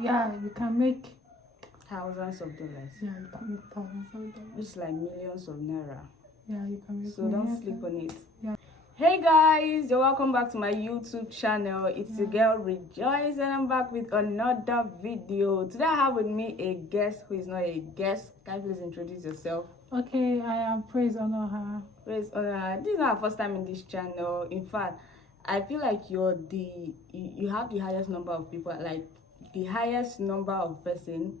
yeah, you can make thousands of dollars. Yeah, you can make thousands of dollars. It's like millions of naira. Yeah, you can make. So don't sleep on it. Yeah. Hey guys, you're welcome back to my YouTube channel. It's your girl Rejoice, and I'm back with another video. Today I have with me a guest who is not a guest. Can you please introduce yourself? Okay, I am Praise Honor Her. Praise Honor Her. This is not our first time in this channel. In fact, I feel like you have the highest number of people, like the highest number of person.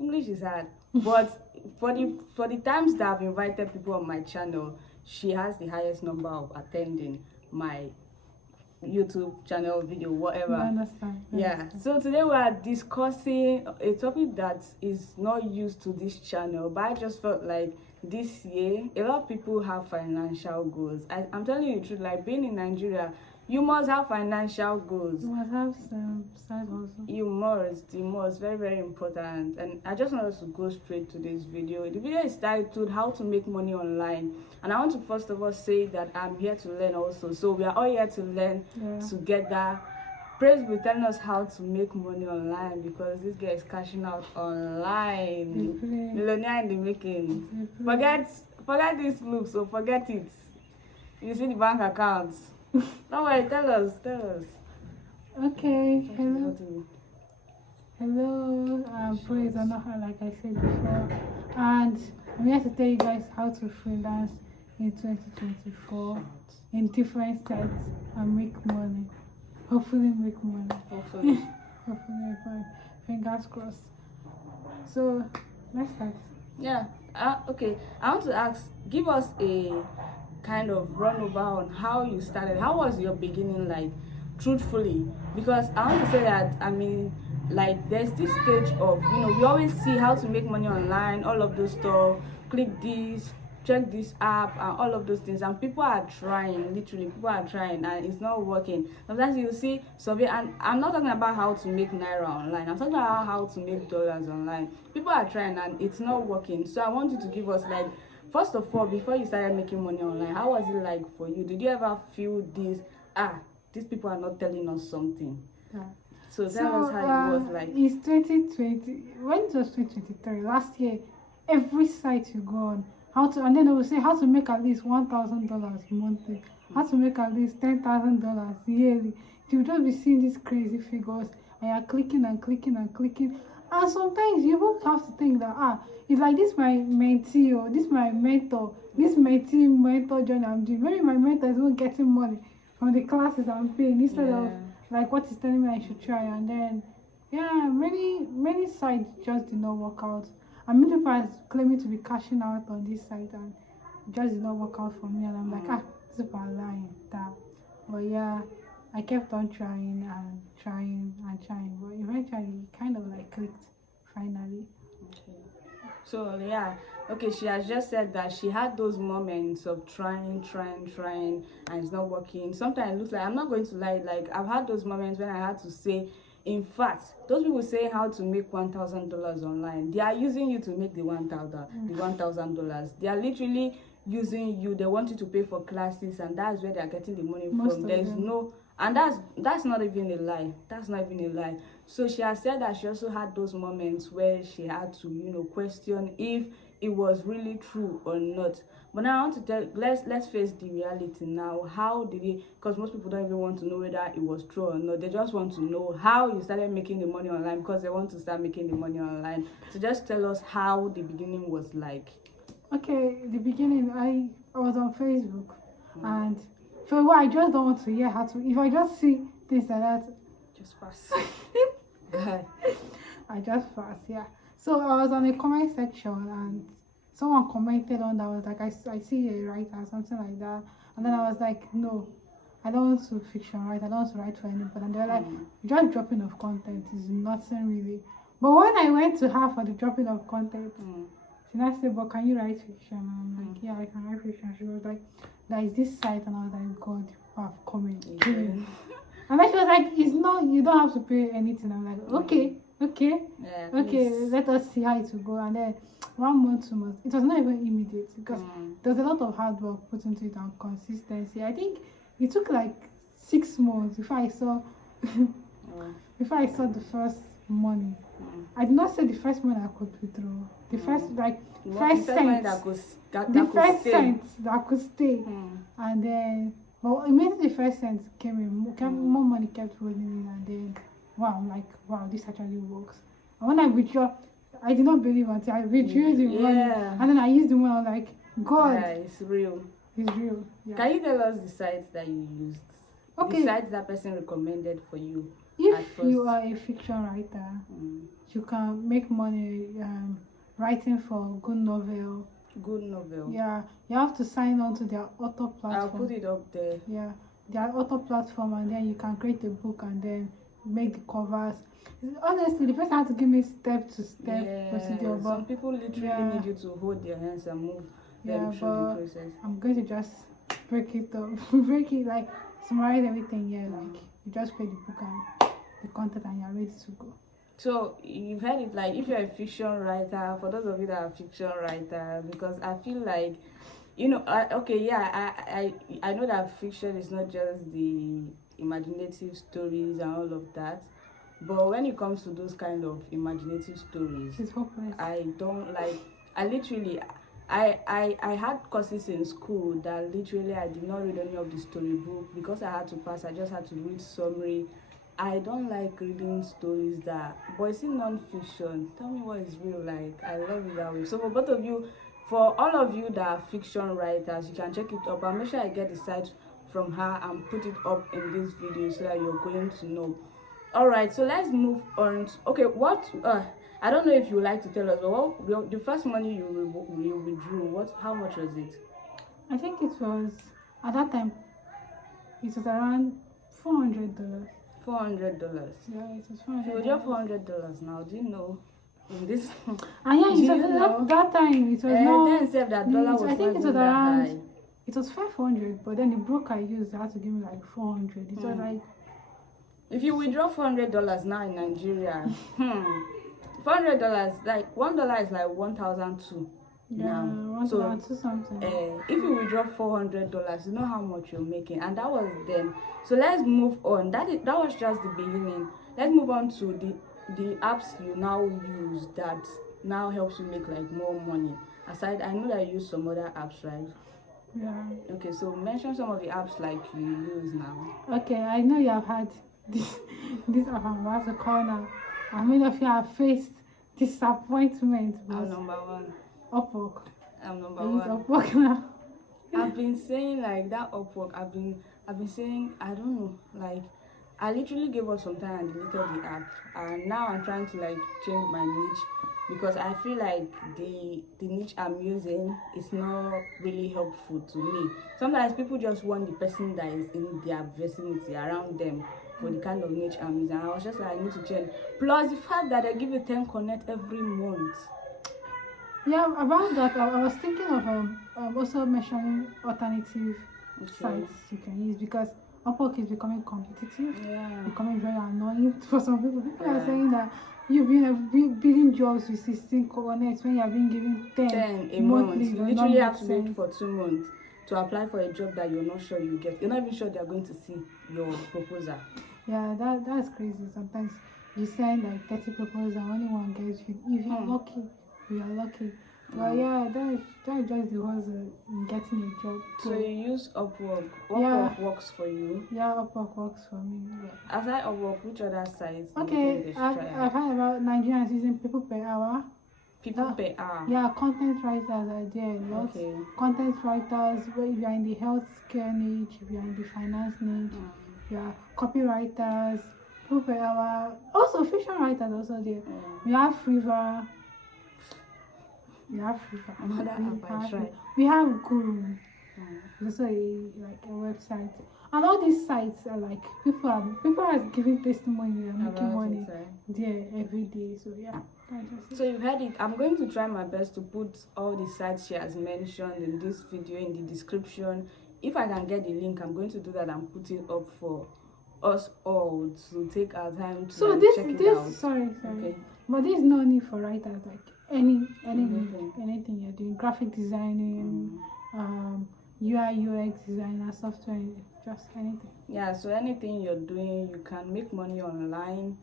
English is hard, but for the times that I've invited people on my channel, she has the highest number of attending my YouTube channel video, whatever. I understand. Yeah. So today we are discussing a topic that is not used to this channel, but I just felt like this year a lot of people have financial goals. I'm telling you the truth, like being in Nigeria, you must have financial goals. You must have some side hustle. You must, very, very important. And I just want us to go straight to this video. The video is titled How to Make Money Online. And I want to first of all say that I'm here to learn also. So we are all here to learn together. Praise will telling us how to make money online, because this guy is cashing out online. Millionaire in the making. Forget this look, so forget it. You see the bank accounts. Don't worry, tell us. Okay, hello, Praise Honor Her, like I said before, and I'm here to tell you guys how to freelance in 2024 in different sites and make money. Hopefully make money. Hopefully make money. Fingers crossed. So let's start. Yeah. Okay. I want to ask, give us a kind of run over on how you started. How was your beginning like, truthfully? Because I want to say that, I mean, like there's this stage of, we always see how to make money online, all of those stuff, click this, check this app, and all of those things, and people are trying, literally people are trying, and it's not working. Sometimes you see survey, and I'm not talking about how to make naira online, I'm talking about how to make dollars online. People are trying and it's not working. So I want you to give us, like, first of all, before you started making money online, how was it like for you? Did you ever feel this, these people are not telling us something? Yeah. So tell us how it was like. It's 2020, when it was 2023, last year, every site you go on, and then they will say how to make at least $1,000 monthly, how to make at least $10,000 yearly. You'll just be seeing these crazy figures, and you're clicking and clicking and clicking. And sometimes you even have to think that, it's like this my mentee, or this my mentor, this mentee mentor journey I'm doing. Maybe my mentor is even getting money from the classes I'm paying instead of like what he's telling me I should try. And then, many sites just did not work out. And many people are claiming to be cashing out on this site, and it just did not work out for me. And I'm like, these people are lying. But yeah, I kept on trying and trying and trying, but eventually it kind of like clicked finally. Okay. So yeah, okay, she has just said that she had those moments of trying, and it's not working. Sometimes it looks like, I'm not going to lie, like I've had those moments when I had to say, in fact, those people say how to make $1,000 online, they are using you to make the $1,000. They are literally using you. They want you to pay for classes, and that's where they are getting the money from. There's no, and that's not even a lie. That's not even a lie. So she has said that she also had those moments where she had to, question if it was really true or not. But now I want to tell, let's face the reality now. How did it? Because most people don't even want to know whether it was true or not. They just want to know how you started making the money online, because they want to start making the money online. So just tell us how the beginning was like. Okay, the beginning, I was on Facebook, and for a while I just don't want to hear how to. If I just see this and that, just pass. I just pass, yeah. So I was on a comment section, and someone commented on that. I was like, I see a writer, something like that. And then I was like, no, I don't want to fiction write. I don't want to write for anybody. And they're like, just dropping of content is nothing really. But when I went to her for the dropping of content, she now said, but can you write fiction? And I'm like, yeah, I can write fiction. She was like, there is this site. And I was like, God, you have come again. And then she was like, it's not, you don't have to pay anything. I'm like, okay, let us see how it will go. And then 1 month, 2 months, it was not even immediate, because there's a lot of hard work put into it and consistency. I think it took like 6 months before I saw the first money. I did not say the first money I could withdraw. The first first money cent. that The could first stay. cent that could stay. And then, well, immediately the first cent came in, more money kept rolling in, and then, wow, I'm like, wow, this actually works. And when I withdraw, I did not believe until I withdrew the money, and then I used the money. I was like, God, Yeah, it's real. it's real. Yeah. Can you tell us the sites that you used? Okay. The sites that person recommended for you. If you are a fiction writer, you can make money writing for good novel. Good novel. Yeah, you have to sign on to their author platform. I'll put it up there. Yeah, their author platform, and then you can create a book and then make the covers. Honestly, the person had to give me step-to-step procedure. But some people literally need you to hold their hands and move them through the process. I'm going to just break it up, break it, like summarize everything here. Like you just create the book and the content, and you're ready to go. So you've heard it, like if you're a fiction writer, for those of you that are fiction writer, because I feel like, you know, I know that fiction is not just the imaginative stories and all of that, but when it comes to those kind of imaginative stories, It's hopeless. I don't like. I had courses in school that literally I did not read any of the storybook because I had to pass. I just had to read summary. I don't like reading stories that, but it's in non-fiction. Tell me what is real like. I love it that way. So for both of you, for all of you that are fiction writers, you can check it up. I'll make sure I get the site from her and put it up in this video so that you're going to know. All right, so let's move on. Okay, what? I don't know if you would like to tell us, but what the first money you withdrew? How much was it? I think it was at that time. It was around $400. $400. Yeah, it was $400. So you're $400 now. Do you know? In this. And yeah, that time it was not. That dollar was I think it was that around. high. It was 500, but then the broker I used had to give me like 400. It was like. If you withdraw $400 now in Nigeria, $400, like $1 is like 1,002 now. So something. If you withdraw $400, you know how much you're making, and that was then. So let's move on. That was just the beginning. Let's move on to the apps you now use that now helps you make like more money. Aside, I know that you use some other apps, right? Yeah. Okay, so mention some of the apps like you use now. Okay, I know you have had this app I'm about to call now. I mean, if you have faced disappointment. I'm number one. Upwork. I'm number I use one. Upwork now. I've been saying like that Upwork. I've been saying, I don't know, like I literally gave up some time and deleted the app, and now I'm trying to like change my niche because I feel like the niche I'm using is not really helpful to me. Sometimes people just want the person that is in their vicinity around them for the kind of niche I'm using. I was just like, I need to change. Plus the fact that I give you 10 connect every month. Yeah, about that, I was thinking of also mentioning alternative sites you can use because Upwork is becoming competitive, becoming very annoying for some people. People are saying that you've been bidding jobs with 16 connects when you are being given 10 a month. You literally have to wait for 2 months to apply for a job that you're not sure you get. You're not even sure they're going to see your proposal. Yeah, that's crazy. Sometimes you send like 30 proposals and only one gets you. If you're lucky, you are lucky. But yeah, that's just the hustle in getting a job. So you use Upwork. Upwork works for you? Yeah, Upwork works for me. Yeah. Aside Upwork, which other sites? Okay, I've heard about Nigerians using PeoplePerHour. PeoplePerHour. Yeah, content writers are there. Okay. Content writers, if you are in the healthcare niche, if you are in the finance niche, yeah, copywriters, PeoplePerHour. Also, fiction writers also there. We have Fiverr. We have Fiverr. We have Guru. It's also a website. And all these sites are like people are giving testimony and making money there every day. So yeah. So you've heard it. I'm going to try my best to put all the sites she has mentioned in this video in the description. If I can get the link, I'm going to do that and put it up for us all to take our time to check it out. Sorry. Okay. But there's no need for writers, like anything you're doing, graphic designing, UI UX designer, software, just anything. Yeah, so anything you're doing, you can make money online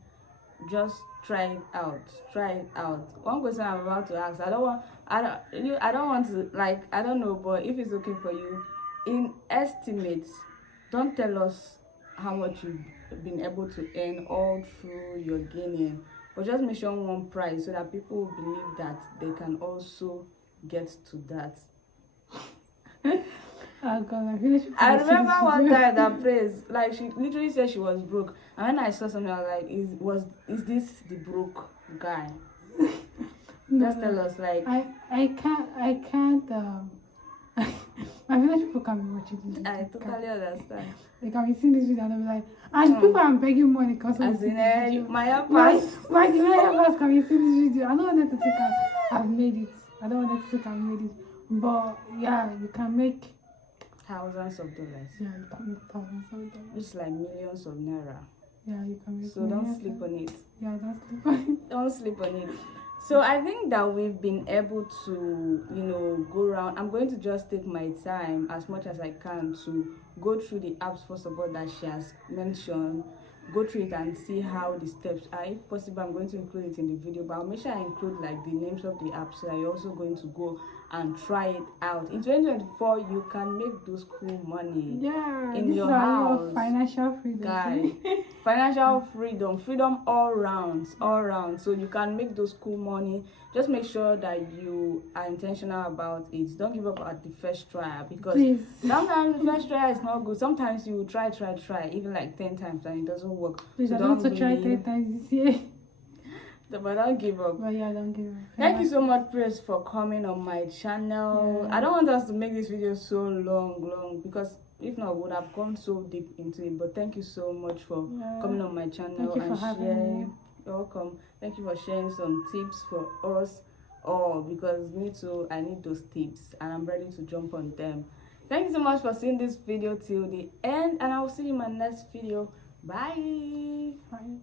just try it out. Try it out. One question I'm about to ask, I don't want to, like, I don't know, but if it's okay for you, in estimates, don't tell us how much you've been able to earn all through your gaining, but just mention one price so that people will believe that they can also get to that. Oh God, I remember one time that place, like, she literally said she was broke, and when I saw something, I was like, is this the broke guy? No, Just tell us, like, I can't my village people can be watching this video. I totally understand. They can be seeing this video and they'll be like, and people are begging money because of As this in, video. my Why pass. the many of us can be seeing this video? I don't want them to think I've made it. I don't want them to think I've made it. But yeah, you can make Thousands of dollars. yeah, you can make thousands of dollars. It's like millions of naira. Yeah, you can make So don't sleep on it. Yeah, don't sleep on it. Don't sleep on it. So I think that we've been able to, go around. I'm going to just take my time as much as I can to go through the apps, first of all, that she has mentioned. Go through it and see how the steps are. If possible, I'm going to include it in the video, but I'll make sure I include like the names of the apps so that you're also going to go and try it out. In 2024, you can make those cool money. Yeah, in this your is house. Your financial freedom. Guy, financial freedom all round. So you can make those cool money. Just make sure that you are intentional about it. Don't give up at the first try, because Please. sometimes the first try is not good. Sometimes you try even like 10 times and it doesn't work. Please, So I don't want to try 10 times this year. But don't give up. But yeah, don't give up. Thank you so much, Praise, for coming on my channel. Yeah. I don't want us to make this video so long, because if not, we would have gone so deep into it. But thank you so much for coming on my channel. Thank you for having me. You're welcome. Thank you for sharing some tips for us all, because me too, I need those tips and I'm ready to jump on them. Thank you so much for seeing this video till the end, and I will see you in my next video. Bye. Bye.